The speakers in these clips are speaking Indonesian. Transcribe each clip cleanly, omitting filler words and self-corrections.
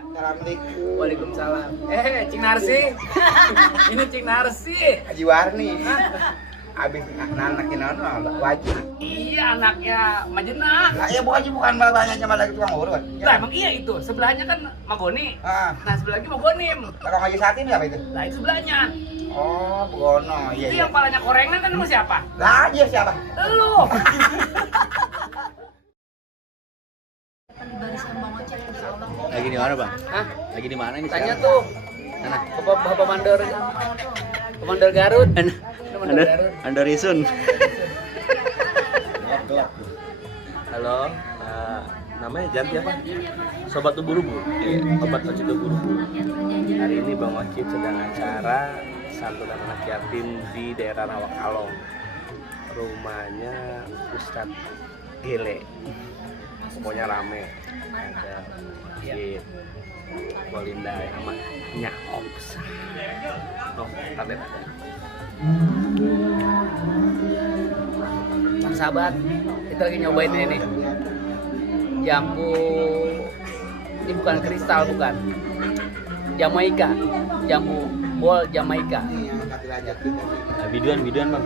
ya? Assalamualaikum. Waalaikumsalam. Cing Narsi. Ini Cing Narsi. Haji Warni. Abis nanakin wajib. Iya, anaknya Majenah. Lah ya bukan bapaknya cuma lagi tukang urut. Lah emang iya itu. Sebelahnya kan Magoni. Nah, sebelah lagi Magonim. Tukang Haji Satin apa itu? Lah itu sebelahnya. Oh, Bono. Iya. Itu yang palanya korengan kan sama siapa? Lah aja siapa? Lu. Lagi di mana, Bang? Hah? Lagi di mana ini? Tanya sekarang? tuh. Mana? Bapak Mandor. Komandor Garut. Andor Isun. Halo, namanya Janti apa? Sobat Ubur-Ubur. Sobat Ocit Ubur-Ubur. Hari ini Bang Ocit sedang acara santunan anak yatim di daerah Rawakalong. Rumahnya Ustadz Gele. Pokoknya rame. Ada Ocit, Bolinda sama Nyak Opsa. Oh, ada. Bang sahabat, kita lagi nyobain ini nih. Jambu. Ini bukan kristal, bukan. Jamaika. Jambu bol Jamaika. Biduan, Bang.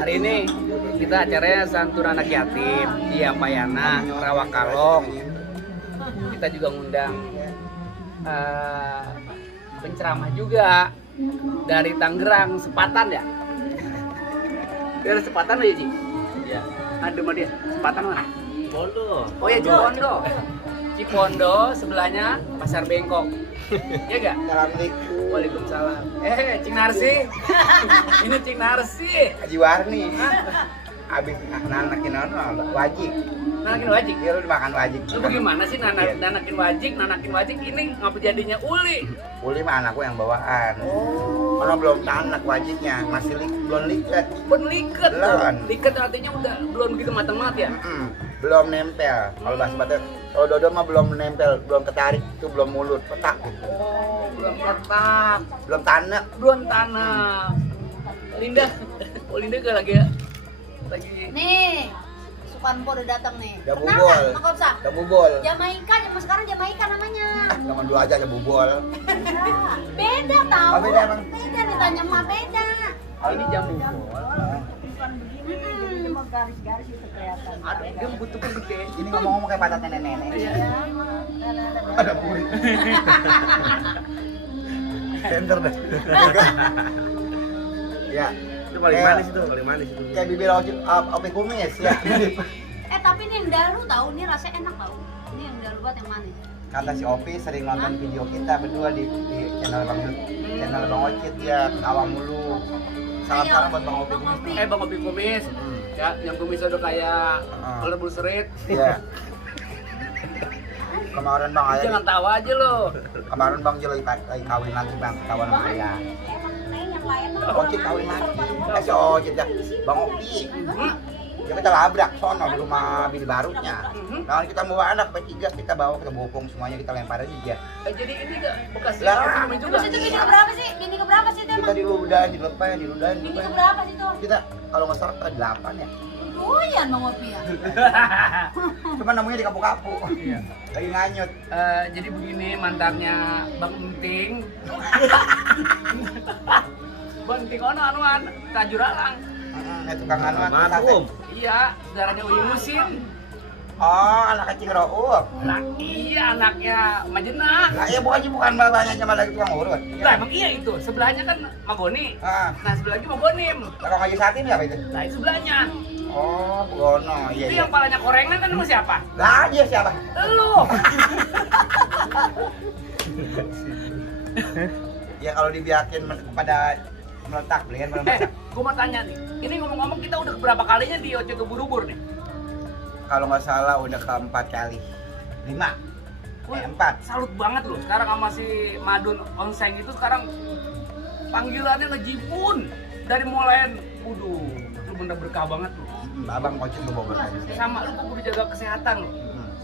Hari ini kita acaranya santunan anak yatim di Ampayana, Rawakalong. Kita juga ngundang penceramah juga dari Tangerang, Sepatan ya? Dari Sepatan aja, Ci? Ya. Ada sama dia? Sepatan mana? Bondo. Oh ya, Cipondo. Cipondo, sebelahnya Pasar Bengkok. Iya gak? Assalamualaikum. Waalaikumsalam. Cing Narsi. Ini Cing Narsi. Haji Warni. Abis nanakin wajib. Nanakin wajik. Dia udah makan wajib. Lu bagaimana sih nanakin wajik ini ngapa jadinya uli? Uli mah anakku yang bawaan. Kalau belum tanak wajibnya, masih belum liket. Belum liket tuh. Belum. Liket artinya udah belum begitu matang banget ya? Belum nempel. Kalau bahasa Batak, kalau dodol mah belum nempel, belum ketarik, itu belum mulut, petak gitu. Oh, belum petak, Belum tanak. belum tanah. Linda, Linda gak lagi ya? Nih, Sukanpo udah datang nih. Udah Kenal bubol. nggak, Mak Kopsa? Udah bubol. Jamaika, zaman sekarang Jamaika namanya. Zaman dulu aja bubol. Beda tau. Oh, beda emang? Beda nih, tanya emak beda. Oh, ini jambu bol. Garis-garis itu kelihatan. Aduh, dia butuhnya gede. Ini ngomong-ngomong kayak patat nenek-nenek. Iya. Ada kulit. Center deh. Ya. Itu paling manis itu, paling manis itu. Kayak bibir opi kumis ya. Tapi ini yang dalu tau, ini rasanya enak tau. Ini yang dalu banget yang manis. Kata si Opi sering nonton video kita berdua di channel Bang Ocit ya, awam mulu. Salam buat Bang Opi kumis. Bang Opi kumis. Ya, yang kumis udah kayak ular bulu serit. Iya. Kemarin Bang Ayah, Jangan tawa aja lo. kemarin Bang Jo lagi kawin lagi Bang, kawan sama Ayah. Ocit kawin lagi. Si Ocit ya, Bang Opi. Ya kita labrak sono di rumah bini barunya. Kalau kita mau anak bertiga kita bawa kita bopong semuanya kita lemparin dia. Jadi ini gak bekas Lah, Opi kumis juga? Terus itu bini keberapa sih? Bini keberapa sih itu Kita emang? diludahin, diludahin. Bini keberapa sih itu? Kita kalau nggak salah ke 8 ya. Lumayan Bang Opi ya. Cuma namanya di kapu-kapu. Lagi nganyut. Jadi begini mantannya Bang Enting. Bang Enting ono anuan Tajuralang. Tukang anuan. Maklum. Iya, saudaranya Uyung Musin. Oh, anak kecil Rouk. Lah iya anaknya Majenah. Lah ya bukan bapaknya cuma lagi tukang urut. Lah emang iya itu. Sebelahnya kan Magoni. Nah, sebelah lagi Magonim. Tukang Haji Satin apa itu? Lah itu sebelahnya. Oh, Bono. Iya. Itu yang palanya korengan kan sama siapa? Lah aja siapa? Lu. Ya kalau dibiakin pada meletak beliin Gua mau tanya nih. Ini ngomong-ngomong kita udah berapa kalinya di Ocit Ubur-Ubur nih? Kalau nggak salah udah keempat kali. 5. 4. Salut banget loh. Sekarang sama si Madun Onseng itu sekarang panggilannya ngejibun dari mulai waduh, lu bener berkah banget loh. Abang Ocit lu bawa berkah. Sama lu kudu jaga kesehatan loh.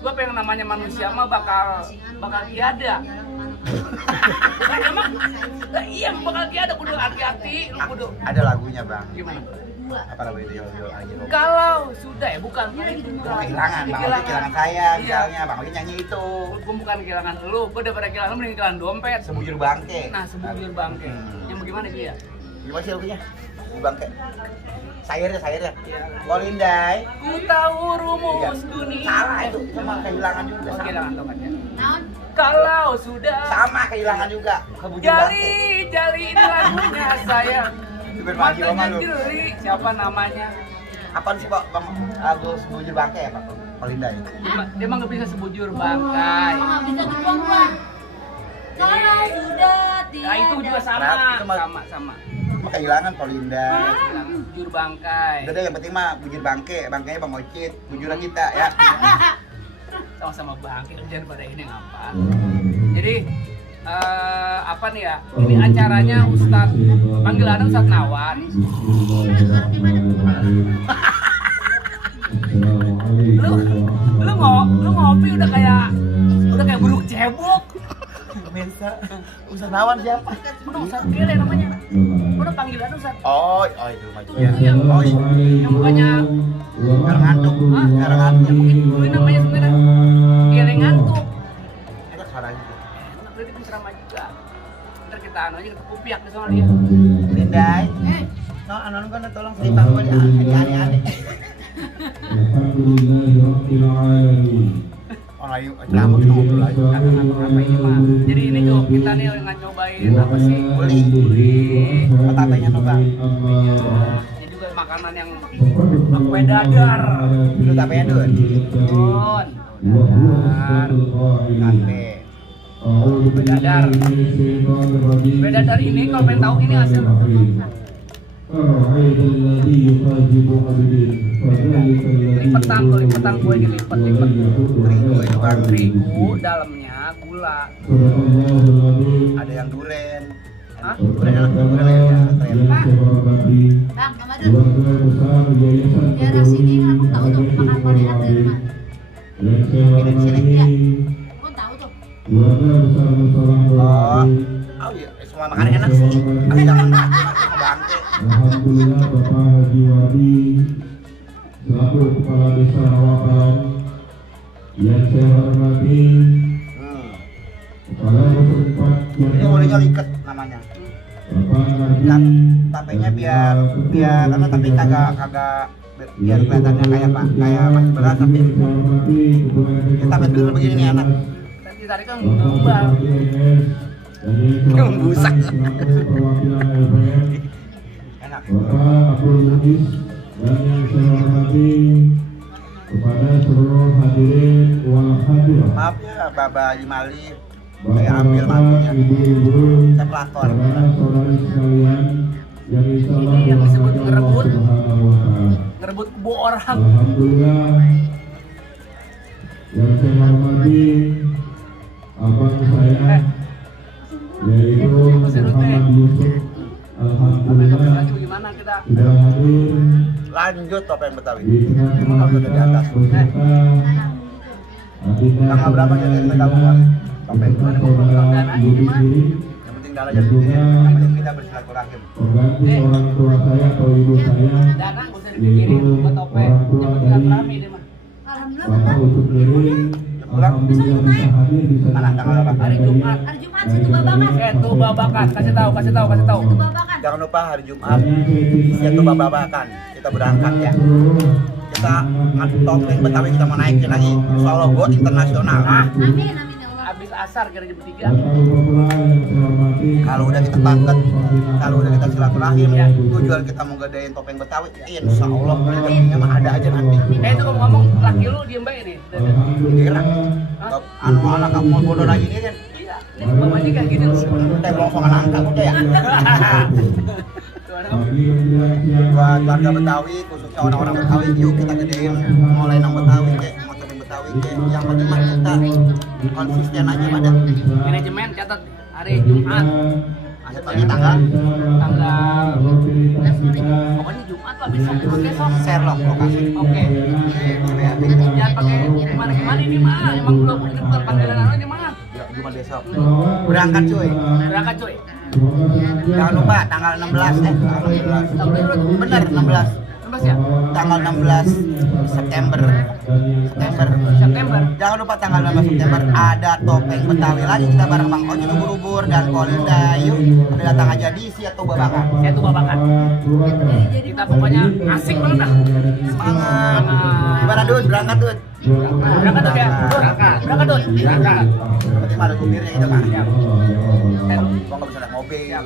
Sebab yang namanya manusia mah bakal tiada. Emang iya bakal tiada, kudu hati-hati, lu kudu. Ada lagunya, Bang. Gimana? dua. Apa lagu itu jual lagi? Kalau sudah ya bukan itu Kehilangan, Bang Oji kehilangan saya misalnya, Bang Oji nyanyi itu. Gue bukan kehilangan lu, gue daripada kehilangan lu mending kehilangan dompet. Sebujur bangke. Nah, sebujur bangke. Yang bagaimana dia? Gimana sih lagunya? Di bangke. Sayurnya. Kolindai. Ku tahu rumus dunia. Salah itu, sama kehilangan juga. Oh, kehilangan dompetnya. Naon? Kalau sudah Sama kehilangan juga. Kebujur bangke. jali ini lagunya saya. Super Maji Oma Matanya lu. jeli, siapa namanya? Apaan sih Pak Bang lagu sebujur bangke ya Pak? Kolindai. Dia mah nggak bisa sebujur bangkai. Oh, nggak bisa dibuang gua. Kalau sudah tiada. Nah itu juga sama, Nah, itu mah- sama. Maka kehilangan Kolindai. Bujur bangkai. Udah deh yang penting mah bujur bangke, bangkanya Bang Ocit, bujuran kita ya. Sama-sama bangkai kerjaan pada ini ngapa? Jadi apa nih ya? Ini acaranya Ustadz panggilannya Ustadz Nawan. lu ngopi udah kayak buruk cebok. Pemirsa, Ustaz Nawan siapa? Udah Ustadz Gile namanya. Udah panggilannya Ustadz. Oh itu maju ya. Itu yang Oh iya. yang mukanya Sekarang ngantuk. Hah? Sekarang ngantuk. yang mungkin dulu namanya sebenarnya Gile ngantuk. Enak suaranya. Enak berarti penceramah juga. Ntar kita anu aja kita kupiak di sana dia. Lindai. No, anu kan tolong cerita gua di aneh-aneh. Oh lagi ceramah gitu ngobrol lagi. Apa ini mah? Jadi ini Jo, kita nih nggak nyobain apa sih? Beli. Petapenya no Bang. Ini juga makanan yang kue dadar. Itu tapenya dulu. Don. Dadar. Kafe. Kue dadar. Kue dadar ini kalau pengen tahu ini hasil lipetan tuh, lipetan kue dilipat. Terigu itu Bang. Terigu dalamnya gula. Ada yang duren. Hah? Duren enak duren ya. Bang, Mama Dun. Daerah sini aku tahu tuh makan paling enak dari mana. Ini di sini. Ya, aku tahu tuh. Oh. Oh iya, semua makanan enak sih. Tapi jangan bangke. Alhamdulillah Bapak Haji Wadi selaku Kepala Desa Rawakan yang saya hormati Kepala Setempat Ini bolehnya liket namanya. Bapak Haji Dan tapenya biar karena tapi kagak biar kelihatannya kayak masih berat tapi kita betul begini nih enak. Tadi tadi kan gembal. Yang busak. Enak. Bapak Abdul Mujiz dan yang saya hormati kepada seluruh hadirin wal hadirat. Maaf ya Baba Limali, saya Bapak ambil matunya. Ibu-ibu, Saya pelakor. saudara-saudari sekalian yang insyaallah Ini yang disebut dirahmati ngerebut. Allah Subhanahu wa Ta'ala. Ngerebut kebo orang. Alhamdulillah yang saya hormati abang saya yaitu Muhammad Yusuf. Alhamdulillah Lagi gimana kita? sudah hadir Lanjut topeng Betawi. di tengah-tengah Kalau sudah di atas. beserta adinda Tanggal berapa jadi kita gabungan topeng? saudara Budi Siri Yang penting dalam jadi gede. Yang penting kita bersilaturahim. pengganti orang tua saya atau ibu saya Dana nggak usah dipikirin buat topeng. Yang penting rame deh mah. Alhamdulillah Bapak Bang. Usut Miring alhamdulillah bisa hadir di Mana tanggal berapa? Hari Jumat. Hari Jumat situ babakan. Itu babakan. Kasih tahu. Situ babakan. Jangan lupa hari Jumat itu babakan. Kita berangkat ya. Kita ngaduk topeng Betawi kita mau naikin lagi. Insya Allah go internasional. Nah, Amin amin ya Allah. Habis asar kira jam 3. kalau udah kita bangket, kalau udah kita silaturahim, tujuan kita mau gedein topeng Betawi, insya Allah rezekinya mah ada aja nanti. Itu kalau ngomong laki lu diem baik nih. Kira, anu anak kamu mau bodoh lagi nih kan? Iya. Ini bapaknya kayak gini loh. Teh longsongan angka udah ya. Buat warga Betawi, khususnya orang-orang Betawi, yuk kita gedein mulai nang Betawi kek, mau topeng Betawi kek. Yang penting mah kita konsisten aja pada. Manajemen catat hari Jumat. Akhir pagi tanggal Pokoknya Jumat lah besok share loh lokasi. Oke. Jangan pakai gimana ini mah. Emang belum bukan panggilan anu ini mah. Ya, Jumat besok. Berangkat cuy. Berangkat cuy. Jangan lupa tanggal 16 tanggal 16. Bener 16. 16 ya? Tanggal 16 September. September. Jangan lupa tanggal 16 September ada topeng Betawi lagi kita bareng Bang Oci Ubur-ubur dan Kolinda. Yuk, udah datang aja di Siap Tuh Babakan. Saya tuh babakan. Kita pokoknya asik banget dah. Semangat. Gimana Dun? Berangkat Dun? Berangkat tuh ya. Berangkat tuh. Berangkat. Berarti malu supirnya kita mah. Gua nggak bisa naik mobil.